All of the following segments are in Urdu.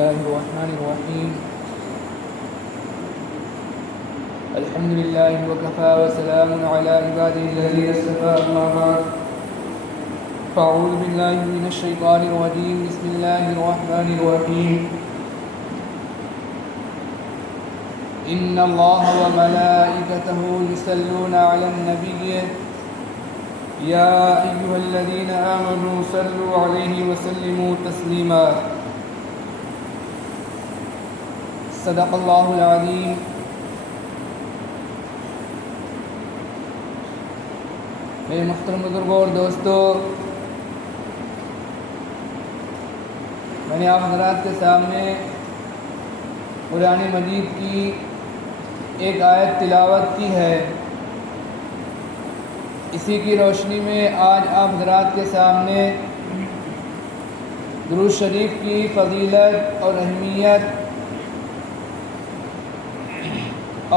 الله الرحمن الرحيم الحمد لله وكفى وسلام على عباده الذين اصطفى أما بعد فأعوذ بالله من الشيطان الرجيم بسم الله الرحمن الرحيم إن الله وملائكته يصلون على النبي يا أيها الذين آمنوا صلوا عليه وسلموا تسليما صدق الله العظيم. میرے محترم بزرگوں اور دوستو، میں نے آپ حضرات کے سامنے قرآن مجید کی ایک آیت تلاوت کی ہے. اسی کی روشنی میں آج آپ حضرات کے سامنے درود شریف کی فضیلت اور اہمیت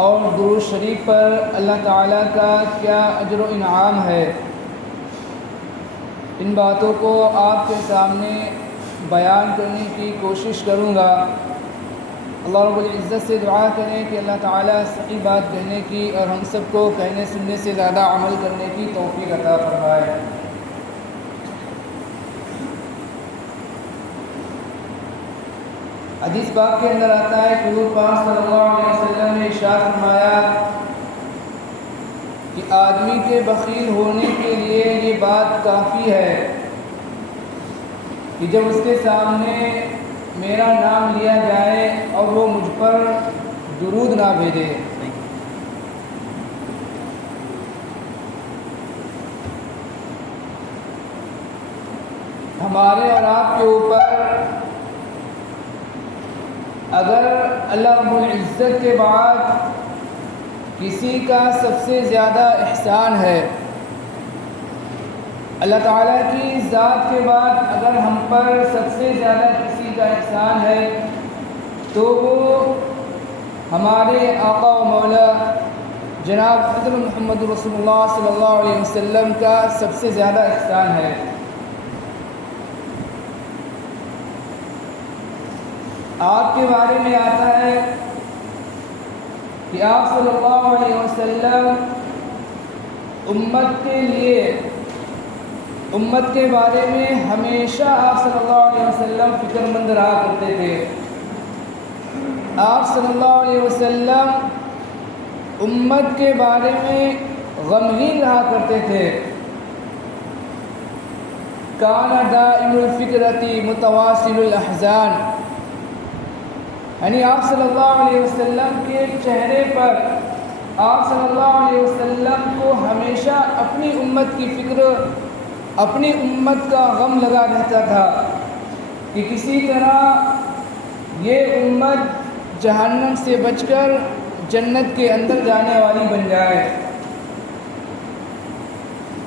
اور درود شریف پر اللہ تعالیٰ کا کیا اجر و انعام ہے، ان باتوں کو آپ کے سامنے بیان کرنے کی کوشش کروں گا. اللہ رب العزت سے دعا کریں کہ اللہ تعالیٰ صحیح بات کہنے کی اور ہم سب کو کہنے سننے سے زیادہ عمل کرنے کی توفیق عطا فرمائے. حدیث پاک کے اندر آتا ہے کہ حضور پاک صلی اللہ علیہ وسلم نے ارشاد فرمایا کہ آدمی کے بخیل ہونے کے لیے یہ بات کافی ہے کہ جب اس کے سامنے میرا نام لیا جائے اور وہ مجھ پر درود نہ بھیجے. ہمارے اور آپ کے اوپر اگر اللہ رب العزت کے بعد کسی کا سب سے زیادہ احسان ہے، اللہ تعالیٰ کی ذات کے بعد اگر ہم پر سب سے زیادہ کسی کا احسان ہے تو وہ ہمارے آقا و مولا جناب حضرت محمد رسول اللہ صلی اللہ علیہ وسلم کا سب سے زیادہ احسان ہے. آپ کے بارے میں آتا ہے کہ آپ صلی اللہ علیہ وسلم امت کے لیے، امت کے بارے میں ہمیشہ آپ صلی اللہ علیہ وسلم فکر مند رہا کرتے تھے. آپ صلی اللہ علیہ وسلم امت کے بارے میں غمگین رہا کرتے تھے. کان دائم الفکرۃ متواصل الاحزان، یعنی آپ صلی اللہ علیہ وسلم کے چہرے پر آپ صلی اللہ علیہ وسلم کو ہمیشہ اپنی امت کی فکر، اپنی امت کا غم لگا رہتا تھا کہ کسی طرح یہ امت جہنم سے بچ کر جنت کے اندر جانے والی بن جائے.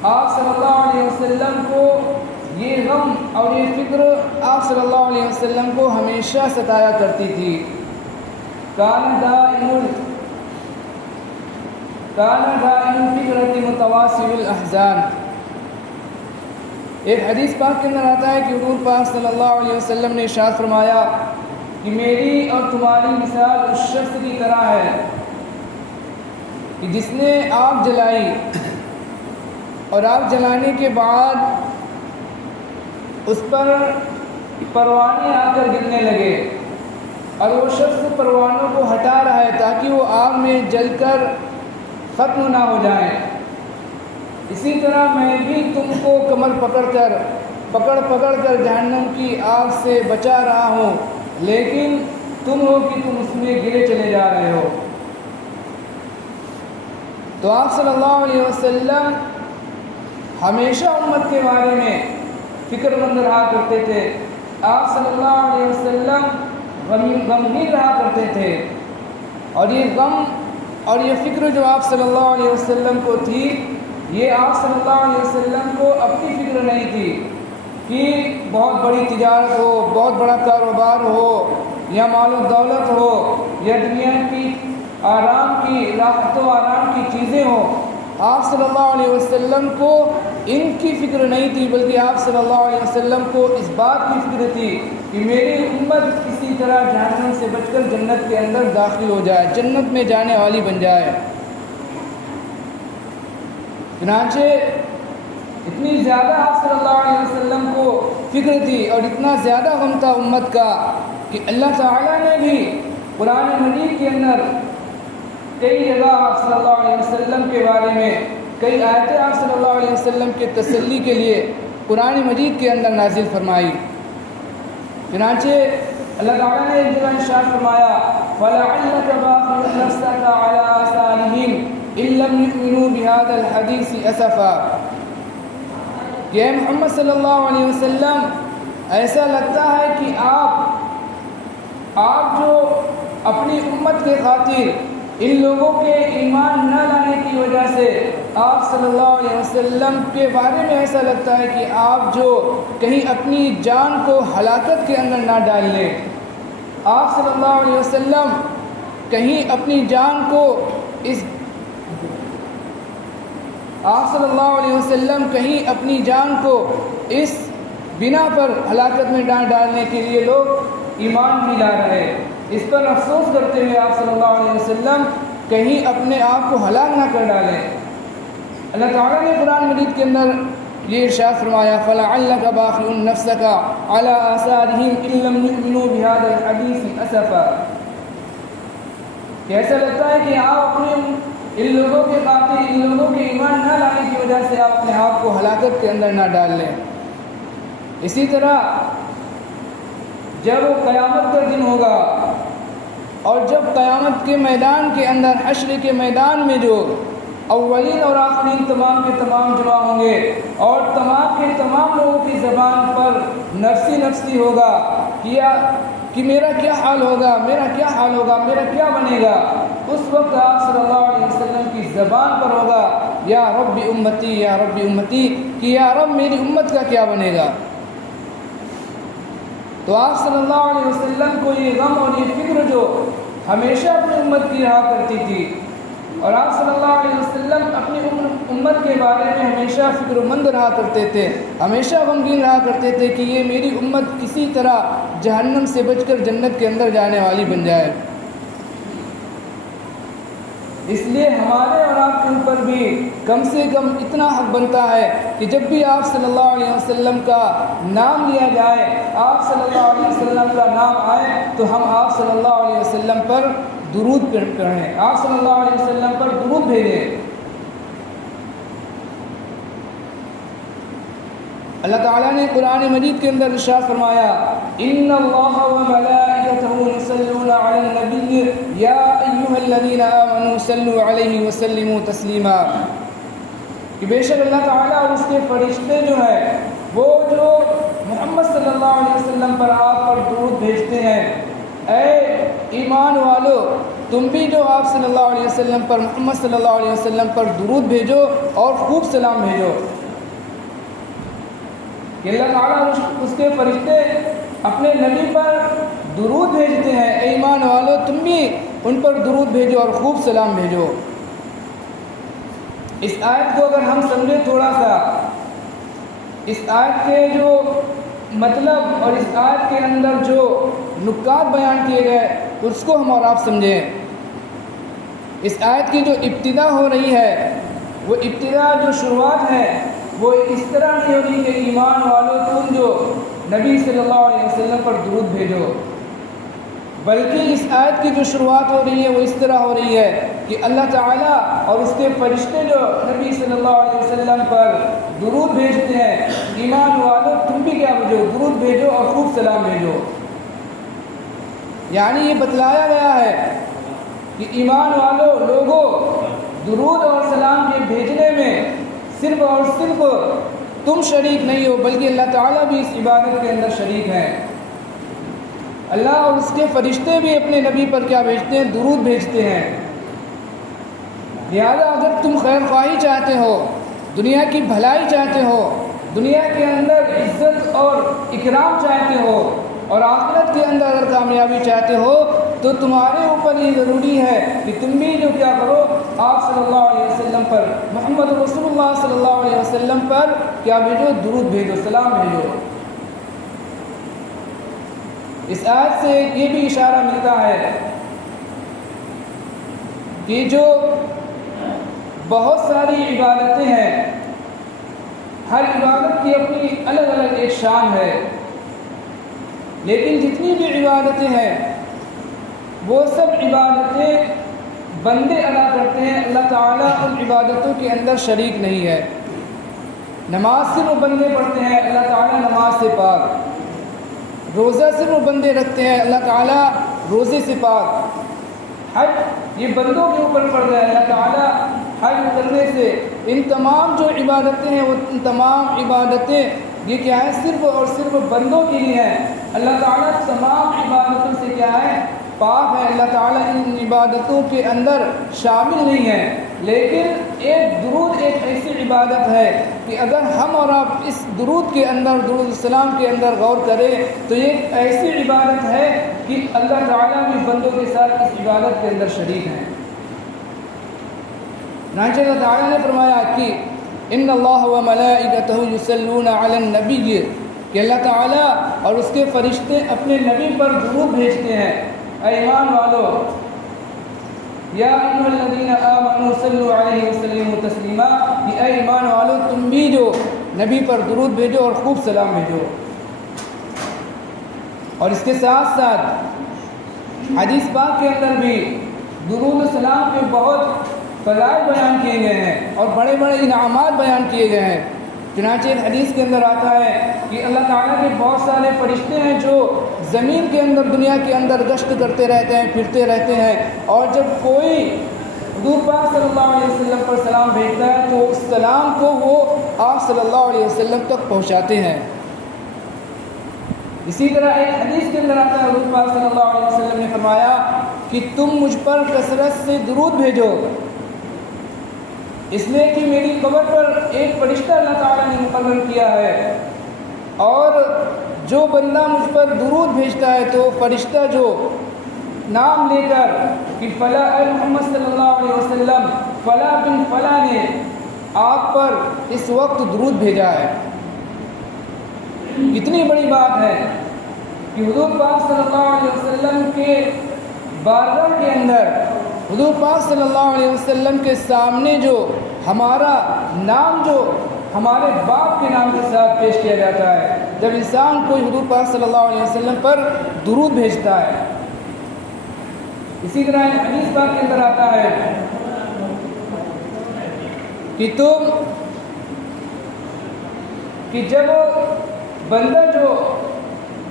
آپ صلی اللہ علیہ وسلم کو یہ غم اور یہ فکر آپ صلی اللہ علیہ وسلم کو ہمیشہ ستایا کرتی تھی. کان دائم الفکرۃ متواصل الاحزان. ایک حدیث پاک کے اندر آتا ہے کہ حضور پاک صلی اللہ علیہ وسلم نے ارشاد فرمایا کہ میری اور تمہاری مثال اس شخص کی طرح ہے کہ جس نے آگ جلائی اور آگ جلانے کے بعد اس پر پروانے آ کر گرنے لگے اور وہ شخص پروانوں کو ہٹا رہا ہے تاکہ وہ آگ میں جل کر ختم نہ ہو جائیں. اسی طرح میں بھی تم کو کمر پکڑ کر جہنم کی آگ سے بچا رہا ہوں، لیکن تم ہو کہ تم اس میں گرے چلے جا رہے ہو. تو آپ صلی اللہ علیہ وسلم ہمیشہ امت کے بارے میں فکر مند رہا کرتے تھے. آپ صلی اللہ علیہ وسلم غمگین رہا کرتے تھے، اور یہ غم اور یہ فکر جو آپ صلی اللہ علیہ وسلم کو تھی، یہ آپ صلی اللہ علیہ وسلم کو اپنی فکر نہیں تھی کہ بہت بڑی تجارت ہو، بہت بڑا کاروبار ہو، یا مال و دولت ہو، یا دنیا کی راحت و آرام کی چیزیں ہوں. آپ صلی اللہ علیہ وسلم کو ان کی فکر نہیں تھی، بلکہ آپ صلی اللہ علیہ وسلم کو اس بات کی فکر تھی کہ میری امت کسی طرح جہنم سے بچ کر جنت کے اندر داخل ہو جائے، جنت میں جانے والی بن جائے۔ چنانچہ اتنی زیادہ آپ صلی اللہ علیہ وسلم کو فکر تھی اور اتنا زیادہ غم تھا امت کا کہ اللہ تعالیٰ نے بھی قرآن مجید کے اندر کئی جگہ آپ صلی اللہ علیہ وسلم کے بارے میں کئی آیتیں آپ صلی اللہ علیہ وسلم کے تسلی کے لیے قرآن مجید کے اندر نازل فرمائی۔ چنانچہ اللہ تعالیٰ نے ایک جگہ ارشاد فرمایا فَلَعَلَّكَ بَاخِعٌ نَفْسَكَ عَلَىٰ آثَارِهِمْ إِن لَّمْ يُؤْمِنُوا بِهَٰذَا الْحَدِيثِ أَسَفًا، کہ اے محمد صلی اللہ علیہ وسلم ایسا لگتا ہے کہ آپ جو اپنی امت کے خاطر ان لوگوں کے ایمان نہ لانے کی وجہ سے آپ صلی اللہ علیہ وسلم کے بارے میں ایسا لگتا ہے کہ آپ جو کہیں اپنی جان کو ہلاکت کے اندر نہ ڈال لیں، آپ صلی اللہ علیہ وسلم کہیں اپنی جان کو آپ صلی اللہ علیہ وسلم کہیں اپنی جان کو اس بنا پر ہلاکت میں ڈالنے کے لیے لوگ ایمان بھی لا رہے، اس پر افسوس کرتے ہوئے آپ صلی اللہ علیہ وسلم کہیں اپنے آپ کو ہلاک نہ کر ڈالیں۔ اللہ تعالیٰ نے قرآن مجید کے اندر یہ ارشاد فرمایا فَلَعَلَّكَ بَاخِعٌ نَفْسَكَ عَلَىٰ آثَارِهِمْ إِن لَّمْ يُؤْمِنُوا بِهَٰذَا الْحَدِيثِ أَسَفًا، کہ ایسا لگتا ہے کہ آپ اپنے ان لوگوں کے خاطر ان لوگوں کے ایمان نہ لانے کی وجہ سے آپ اپنے آپ کو ہلاکت کے اندر نہ ڈال لیں۔ اسی طرح جب قیامت کا دن ہوگا اور جب قیامت کے میدان کے اندر حشر کے میدان میں جو اولین اور آخرین تمام کے تمام جمع ہوں گے اور تمام کے تمام لوگوں کی زبان پر نفسی نفسی ہوگا کہ میرا کیا حال ہوگا، میرا کیا حال ہوگا، میرا کیا بنے گا، اس وقت آپ صلی اللہ علیہ وسلم کی زبان پر ہوگا یا رب امتی یا رب امتی، کہ یا رب میری امت کا کیا بنے گا۔ تو آپ صلی اللہ علیہ وسلم کو یہ غم اور یہ فکر جو ہمیشہ اپنی امت کی رہا کرتی تھی، اور آپ صلی اللہ علیہ وسلم اپنی امت کے بارے میں ہمیشہ فکر مند رہا کرتے تھے، ہمیشہ غمگین رہا کرتے تھے کہ یہ میری امت کسی طرح جہنم سے بچ کر جنت کے اندر جانے والی بن جائے۔ اس لیے ہمارے اور آپ کے اوپر بھی کم سے کم اتنا حق بنتا ہے کہ جب بھی آپ صلی اللہ علیہ وسلم کا نام لیا جائے، آپ صلی اللہ علیہ وسلم کا نام آئے تو ہم آپ صلی اللہ علیہ وسلم پر درود پڑھیں، آپ صلی اللہ علیہ وسلم پر درود بھیجیں۔ اللہ تعالیٰ نے قرآن مجید کے اندر ارشاد فرمایا ان اللہ وملائکتہ یصلون علی النبی یا ایھا الذین آمنوا صلوا علیہ وسلموا تسلیما، کہ بے شک اللہ تعالیٰ اور اس کے فرشتے جو ہیں وہ جو محمد صلی اللہ علیہ وسلم پر آپ پر درود بھیجتے ہیں، اے ایمان والو تم بھی جو آپ صلی اللہ علیہ وسلم پر محمد صلی اللہ علیہ وسلم پر درود بھیجو اور خوب سلام بھیجو۔ کہ اللہ تعالیٰ اس کے فرشتے اپنے نبی پر درود بھیجتے ہیں، اے ایمان والو تم بھی ان پر درود بھیجو اور خوب سلام بھیجو۔ اس آیت کو اگر ہم سمجھیں تھوڑا سا، اس آیت کے جو مطلب اور اس آیت کے اندر جو نکات بیان کیے گئے اس کو ہم اور آپ سمجھیں۔ اس آیت کی جو ابتدا ہو رہی ہے وہ ابتدا جو شروعات ہے وہ اس طرح نہیں ہوگی کہ ایمان والو تم جو نبی صلی اللہ علیہ وسلم پر درود بھیجو، بلکہ اس آیت کی جو شروعات ہو رہی ہے وہ اس طرح ہو رہی ہے کہ اللہ تعالیٰ اور اس کے فرشتے جو نبی صلی اللہ علیہ وسلم پر درود بھیجتے ہیں، ایمان والو تم بھی کیا بھیجو، درود بھیجو اور خوب سلام بھیجو۔ یعنی یہ بتلایا گیا ہے کہ ایمان والو لوگوں درود اور سلام کے بھیجنے میں صرف اور صرف تم شریک نہیں ہو بلکہ اللہ تعالیٰ بھی اس عبادت کے اندر شریک ہیں۔ اللہ اور اس کے فرشتے بھی اپنے نبی پر کیا بھیجتے ہیں، درود بھیجتے ہیں۔ لہذا اگر تم خیر خواہی چاہتے ہو، دنیا کی بھلائی چاہتے ہو، دنیا کے اندر عزت اور اکرام چاہتے ہو اور آخرت کے اندر اگر کامیابی چاہتے ہو تو تمہارے اوپر یہ ضروری ہے کہ تم بھی جو کیا کرو، آپ صلی اللہ علیہ وسلم پر، محمد رسول اللہ صلی اللہ علیہ وسلم پر کیا بھیجو؟ درود بھیجو، سلام بھیجو۔ اس آیت سے یہ بھی اشارہ ملتا ہے کہ جو بہت ساری عبادتیں ہیں، ہر عبادت کی اپنی الگ الگ ایک شان ہے، لیکن جتنی بھی عبادتیں ہیں وہ سب عبادتیں بندے ادا کرتے ہیں، اللہ تعالیٰ ان عبادتوں کے اندر شریک نہیں ہے۔ نماز صرف بندے پڑھتے ہیں، اللہ تعالیٰ نماز سے پاک۔ روزہ صرف بندے رکھتے ہیں، اللہ تعالیٰ روزے سے پاک۔ حج یہ بندوں کے اوپر فرض ہے، اللہ تعالیٰ حج کرنے سے، ان تمام جو عبادتیں ہیں وہ ان تمام عبادتیں یہ کیا ہے؟ صرف اور صرف بندوں کے لیے ہیں۔ اللہ تعالیٰ تمام عبادتوں سے کیا ہے؟ پاک ہے۔ اللہ تعالیٰ ان عبادتوں کے اندر شامل نہیں ہے، لیکن ایک درود ایک ایسی عبادت ہے کہ اگر ہم اور آپ اس درود کے اندر، درود السلام کے اندر غور کریں تو یہ ایک ایسی عبادت ہے کہ اللہ تعالیٰ بھی بندوں کے ساتھ اس عبادت کے اندر شریک ہیں۔ چنانچہ اللہ تعالیٰ نے فرمایا کہ ان اللہ و ملائکتہ یصلون علی النبی، کہ اللہ تعالیٰ اور اس کے فرشتے اپنے نبی پر درود بھیجتے ہیں۔ اے ایمان والو، یا ایھا الذین آمنوا صلوا علیہ وسلموا تسلیما، کہ اے ایمان والو تم بھی جو نبی پر درود بھیجو اور خوب سلام بھیجو۔ اور اس کے ساتھ ساتھ حدیث پاک کے اندر بھی درود و سلام کے بہت فضائل بیان کیے گئے ہیں اور بڑے بڑے انعامات بیان کیے گئے ہیں۔ چنانچہ حدیث کے اندر آتا ہے کہ اللہ تعالیٰ کے بہت سارے فرشتے ہیں جو زمین کے اندر، دنیا کے اندر گشت کرتے رہتے ہیں، پھرتے رہتے ہیں، اور جب کوئی حضور پاک صلی اللہ علیہ وسلم پر سلام بھیجتا ہے تو اس سلام کو وہ آپ صلی اللہ علیہ وسلم تک پہنچاتے ہیں۔ اسی طرح ایک حدیث کے اندر آتا ہے، حضور پاک صلی اللہ علیہ وسلم نے فرمایا کہ تم مجھ پر کثرت سے درود بھیجو، اس لیے کہ میری قبر پر ایک فرشتہ اللہ تعالیٰ نے مقرر کیا ہے، اور جو بندہ مجھ پر درود بھیجتا ہے تو فرشتہ جو نام لے کر کہ فلاں اے محمد صلی اللہ علیہ وسلم، فلاں بن فلاں نے آپ پر اس وقت درود بھیجا ہے۔ کتنی بڑی بات ہے کہ حضور پاک صلی اللہ علیہ وسلم کے بارگاہ کے اندر، حضور پاک صلی اللہ علیہ وسلم کے سامنے جو ہمارا نام جو ہمارے باپ کے نام کے ساتھ پیش کیا جاتا ہے جب انسان کوئی حضور پاک صلی اللہ علیہ وسلم پر درود بھیجتا ہے۔ اسی طرح حدیث پاک کے اندر آتا ہے کہ جب بندہ جو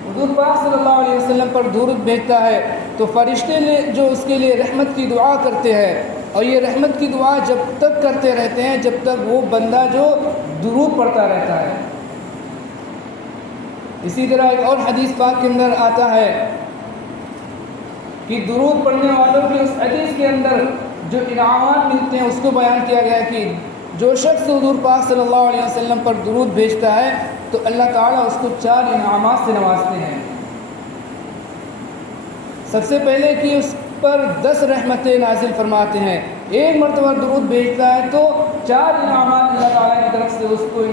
حضور پاک صلی اللہ علیہ وسلم پر درود بھیجتا ہے تو فرشتے جو اس کے لیے رحمت کی دعا کرتے ہیں، اور یہ رحمت کی دعا جب تک کرتے رہتے ہیں جب تک وہ بندہ جو درود پڑھتا رہتا ہے۔ اسی طرح ایک اور حدیث پاک کے اندر آتا ہے کہ درود پڑھنے والوں کی اس حدیث کے اندر جو انعامات ملتے ہیں اس کو بیان کیا گیا ہے کہ جو شخص حضور پاک صلی اللہ علیہ وسلم پر درود بھیجتا ہے تو اللہ تعالیٰ اس کو 4 انعامات سے نوازتے ہیں۔ سب سے پہلے کہ اس پر 10 رحمتیں نازل فرماتے ہیں۔ ایک مرتبہ درود بھیجتا ہے تو 4 انعامات اللہ تعالیٰ کی طرف سے اس کو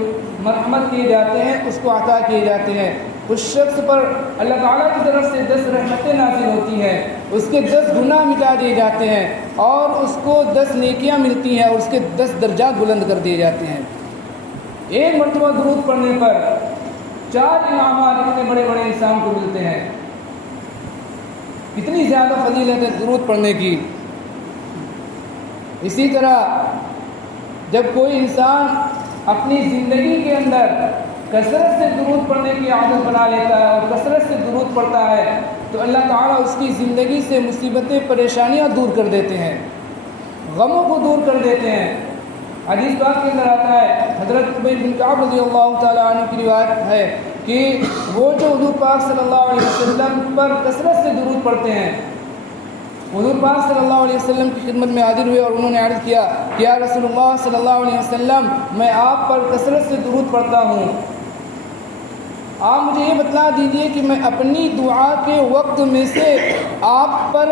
مرحمت کیے جاتے ہیں، اس کو عطا کیے جاتے ہیں۔ اس شخص پر اللہ تعالیٰ کی طرف سے 10 رحمتیں نازل ہوتی ہیں، اس کے 10 گناہ مٹا دیے جاتے ہیں، اور اس کو 10 نیکیاں ملتی ہیں، اور اس کے 10 درجات بلند کر دیے جاتے ہیں۔ ایک مرتبہ درود پڑھنے پر 4 انعامات اتنے بڑے بڑے انسان کو ملتے ہیں۔ کتنی زیادہ فضیلت ہے درود پڑھنے کی۔ اسی طرح جب کوئی انسان اپنی زندگی کے اندر کثرت سے درود پڑھنے کی عادت بنا لیتا ہے اور کثرت سے درود پڑھتا ہے تو اللہ تعالیٰ اس کی زندگی سے مصیبتیں، پریشانیاں دور کر دیتے ہیں، غموں کو دور کر دیتے ہیں۔ حدیث پاک کے اندر آتا ہے، حضرت ابی بن کعب رضی اللہ تعالیٰ عنہ کی روایت ہے کہ وہ جو حضور پاک صلی اللہ علیہ وسلم پر کثرت سے درود پڑھتے ہیں، حضور پاک صلی اللہ علیہ وسلم کی خدمت میں حاضر ہوئے اور انہوں نے عرض کیا کہ یا رسول اللہ صلی اللہ علیہ وسلم، میں آپ پر کثرت سے درود پڑھتا ہوں، آپ مجھے یہ بتلا دیجئے کہ میں اپنی دعا کے وقت میں سے آپ پر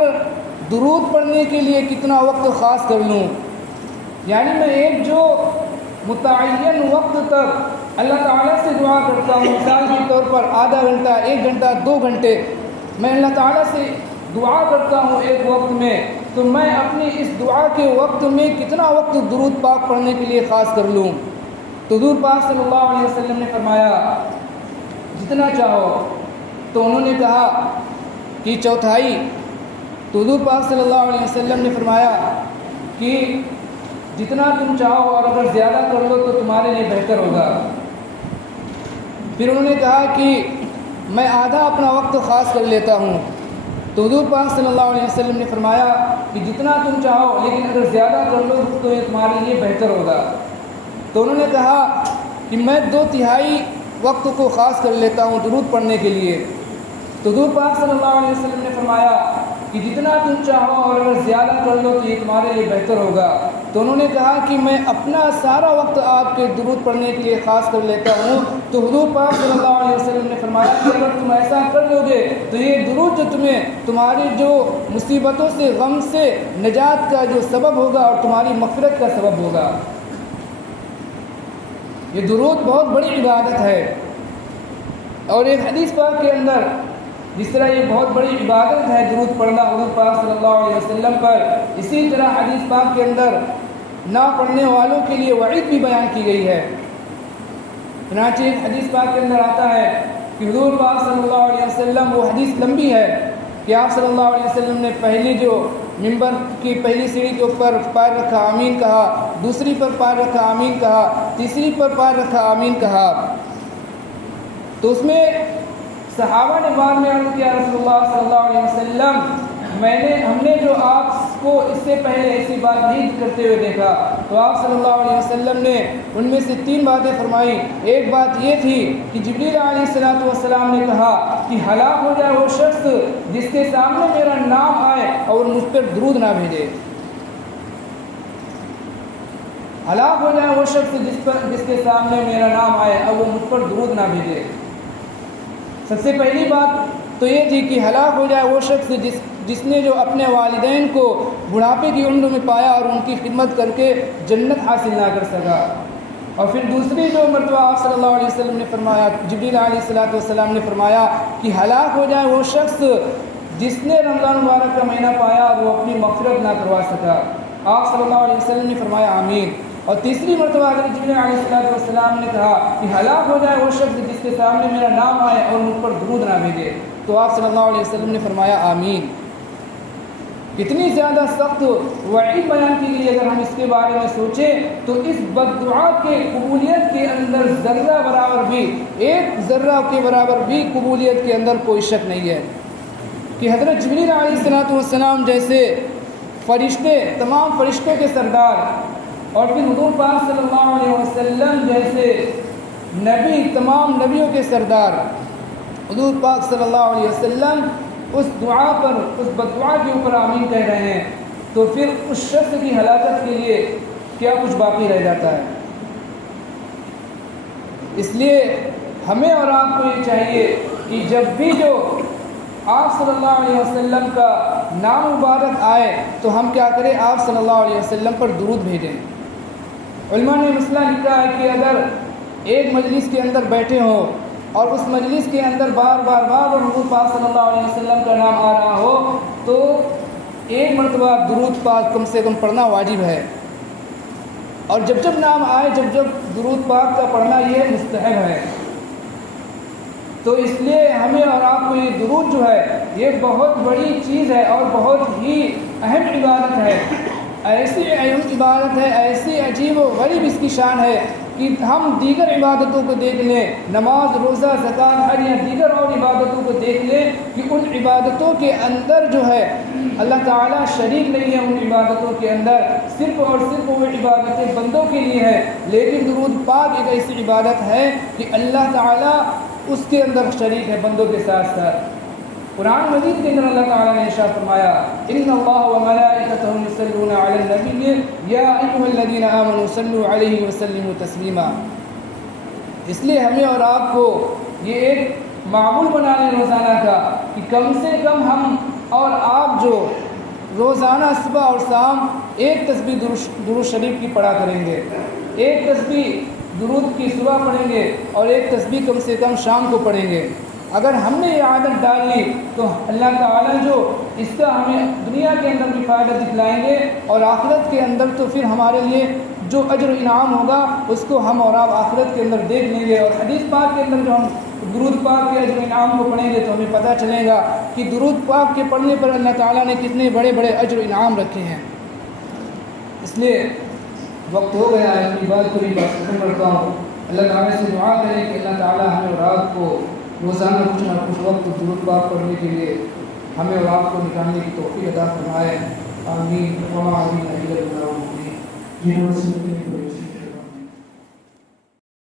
درود پڑھنے کے لیے کتنا وقت خاص کر لوں۔ یعنی میں ایک جو متعین وقت تک اللہ تعالیٰ سے دعا کرتا ہوں، مثال کے طور پر آدھا گھنٹہ، 1 گھنٹہ، 2 گھنٹے میں اللہ تعالیٰ سے دعا کرتا ہوں ایک وقت میں، تو میں اپنی اس دعا کے وقت میں کتنا وقت درود پاک پڑھنے کے لیے خاص کر لوں؟ تو حضور پاک صلی اللہ علیہ وسلم نے فرمایا جتنا چاہو. تو انہوں نے کہا کہ 1/4. تو حضور پاک صلی اللہ علیہ وسلم نے فرمایا کہ جتنا تم چاہو اور اگر زیادہ کر لو تو تمہارے لیے بہتر ہوگا. پھر انہوں نے کہا کہ میں آدھا اپنا وقت خاص کر لیتا ہوں. تو حضور پاک صلی اللہ علیہ وسلم نے فرمایا کہ جتنا تم چاہو لیکن اگر زیادہ کر لو تو یہ تمہارے لیے بہتر ہوگا. تو انہوں نے کہا کہ میں 2/3 وقت کو خاص کر لیتا ہوں درود پڑھنے کے لیے. تو حضور پاک صلی اللہ علیہ وسلم نے فرمایا کہ جتنا تم چاہو اور اگر زیادہ کر لو تو یہ تمہارے لیے بہتر ہوگا. تو انہوں نے کہا کہ میں اپنا سارا وقت آپ کے درود پڑھنے کے لیے خاص کر لیتا ہوں. تو حضور پاک صلی اللہ علیہ وسلم نے فرمایا کہ اگر تم ایسا کر لو گے تو یہ درود جو تمہیں تمہاری جو مصیبتوں سے، غم سے نجات کا جو سبب ہوگا اور تمہاری مغفرت کا سبب ہوگا. یہ درود بہت بڑی عبادت ہے. اور ایک حدیث پاک کے اندر جس طرح یہ بہت بڑی عبادت ہے درود پڑھنا حضور پاک صلی اللہ علیہ وسلم پر، اسی طرح حدیث پاک کے اندر نہ پڑھنے والوں کے لیے وعید بھی بیان کی گئی ہے. چنانچہ ایک حدیث پاک کے اندر آتا ہے کہ حضور پاک صلی اللہ علیہ وسلم، وہ حدیث لمبی ہے کہ آپ صلی اللہ علیہ وسلم نے پہلی جو ممبر کی پہلی سیڑھی کے اوپر پیر رکھا آمین کہا، دوسری پر پیر رکھا آمین کہا، تیسری پر پیر رکھا آمین کہا. تو اس میں صحابہ نے بعد میں عرض کیا رسول اللہ صلی اللہ علیہ وسلم ہم نے جو آپ کو اس سے پہلے ایسی بات نہیں کرتے ہوئے دیکھا. تو آپ صلی اللہ علیہ وسلم نے ان میں سے 3 باتیں فرمائی. ایک بات یہ تھی کہ جبریل علیہ السلام نے کہا کہ ہلاک ہو جائے وہ شخص جس کے سامنے میرا نام آئے اور مجھ پر درود نہ بھیجے. ہلاک ہو جائے وہ شخص جس کے سامنے میرا نام آئے اور وہ مجھ پر درود نہ بھیجے. سب سے پہلی بات تو یہ تھی کہ ہلاک ہو جائے وہ شخص جس نے جو اپنے والدین کو بڑھاپے کی عمر میں پایا اور ان کی خدمت کر کے جنت حاصل نہ کر سکا. اور پھر دوسری جو مرتبہ آپ صلی اللہ علیہ وسلم نے فرمایا، جبریل علیہ السلام نے فرمایا کہ ہلاک ہو جائے وہ شخص جس نے رمضان مبارک کا مہینہ پایا اور وہ اپنی مغفرت نہ کروا سکا. آپ صلی اللہ علیہ وسلم نے فرمایا آمین. اور تیسری مرتبہ حضرت جبریل علیہ السلام نے کہا کہ ہلاک ہو جائے وہ شخص جس کے سامنے میرا نام آئے اور مجھ پر درود نہ بھیجے. تو آپ صلی اللہ علیہ وسلم نے فرمایا آمین. کتنی زیادہ سخت وعید بیان کی گئی. اگر ہم اس کے بارے میں سوچیں تو اس بد دعا کے قبولیت کے اندر ذرہ برابر بھی، 1 ذرہ کے برابر بھی قبولیت کے اندر کوئی شک نہیں ہے کہ حضرت جبریل علیہ السلام جیسے فرشتے، تمام فرشتوں کے سردار، اور پھر حضور پاک صلی اللہ علیہ وسلم جیسے نبی، تمام نبیوں کے سردار حضور پاک صلی اللہ علیہ وسلم اس دعا پر، اس بد دعا کے اوپر آمین کہہ رہے ہیں، تو پھر اس شخص کی ہلاکت کے لیے کیا کچھ باقی رہ جاتا ہے. اس لیے ہمیں اور آپ کو یہ چاہیے کہ جب بھی جو آپ صلی اللہ علیہ وسلم کا نام مبارک آئے تو ہم کیا کریں؟ آپ صلی اللہ علیہ وسلم پر درود بھیجیں. علماء نے مسئلہ لکھا ہے کہ اگر ایک مجلس کے اندر بیٹھے ہوں اور اس مجلس کے اندر بار بار حضور پاک صلی اللہ علیہ وسلم کا نام آ رہا ہو تو 1 مرتبہ درود پاک کم سے کم پڑھنا واجب ہے. اور جب نام آئے، جب درود پاک کا پڑھنا یہ مستحب ہے. تو اس لیے ہمیں اور آپ کو یہ درود جو ہے یہ بہت بڑی چیز ہے اور بہت ہی اہم عبادت ہے. ایسی اہم عبادت ہے، ایسی عجیب و غریب اس کی شان ہے کہ ہم دیگر عبادتوں کو دیکھ لیں، نماز، روزہ، زکوٰۃ، حج یا دیگر اور عبادتوں کو دیکھ لیں کہ ان عبادتوں کے اندر جو ہے اللہ تعالیٰ شریک نہیں ہے. ان عبادتوں کے اندر صرف اور صرف وہ عبادتیں بندوں کے لیے ہیں. لیکن درود پاک ایک ایسی عبادت ہے کہ اللہ تعالیٰ اس کے اندر شریک ہے بندوں کے ساتھ ساتھ. قرآن مجید کے اندر اللہ تعالیٰ نے ارشاد فرمایا ان اللہ وملائکتہ یصلون علی النبی یا ایھا الذین آمنوا صلوا علیہ وسلموا تسلیما. اس لیے ہمیں اور آپ کو یہ ایک معمول بنا لیں روزانہ کا کہ کم سے کم ہم اور آپ جو روزانہ صبح اور شام ایک تسبیح درود شریف کی پڑھا کریں گے، ایک تسبیح درود کی صبح پڑھیں گے اور ایک تسبیح کم سے کم شام کو پڑھیں گے، اگر ہم نے یہ عادت ڈال لی تو اللہ تعالیٰ جو اس کا ہمیں دنیا کے اندر بھی فائدہ دکھلائیں گے اور آخرت کے اندر تو پھر ہمارے لیے جو اجر و انعام ہوگا اس کو ہم اور آپ آخرت کے اندر دیکھ لیں گے۔ اور حدیث پاک کے اندر جو ہم درود پاک کے اجر و انعام کو پڑھیں گے تو ہمیں پتہ چلے گا کہ درود پاک کے پڑھنے پر اللہ تعالیٰ نے کتنے بڑے بڑے اجر و انعام رکھے ہیں۔ اس لیے وقت ہو گیا ہے، اپنی بات پوری بات ختم کرتا ہوں۔ اللہ تعالیٰ سے دعا کریں کہ اللہ تعالیٰ ہمیں اور آپ کو روزانہ کچھ نہ کچھ وقت درود پاک پڑھنے کے لیے ہمیں اور آپ کو نکالنے کی توفیق عطا فرمائے۔ آمین۔